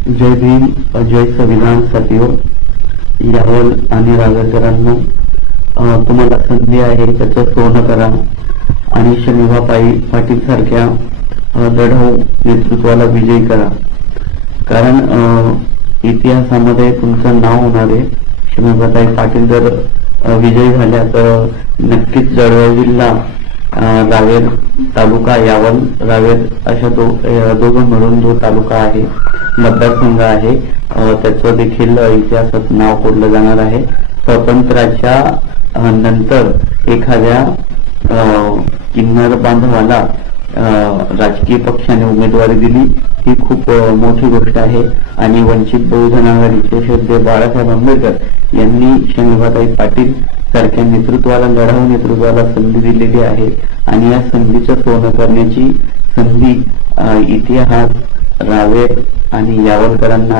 जय भीम, जय संविधान साथियो. यावल आणि रावेरकरांनो, तुम्हाला संधी आहे त्याचं सोनं करा आणि शनिभाई पाटील सारख्या लढाऊ नेतृत्वाला विजयी करा. कारण इतिहासामध्ये तुमचं नाव होणार आहे. शनिभाई पाटील जर विजयी झाल्या तर नक्कीच जळगाव जिल्हा, रावेर तालुका, यावल रावेर अशा दोघं मिळून जो तालुका आहे, मतदारसंघ आहे, त्याचं देखील इतिहासात नाव कोरलं जाणार आहे. स्वातंत्र्याच्या नंतर एखाद्या किन्नर बांधवाला राजकीय पक्षाने उमेदवारी दिली ही खूप मोठी गोष्ट आहे. आणि वंचित बहुजन आघाडीचे श्रद्धेय बाळासाहेब आंबेडकर यांनी शनिभाई पाटील सारख्या नेतृत्वाला, लढाऊ नेतृत्वाला संधी दिलेली आहे. आणि या संधीचं सोनं करण्याची संधी इतिहास रावेर आणि यावलकरांना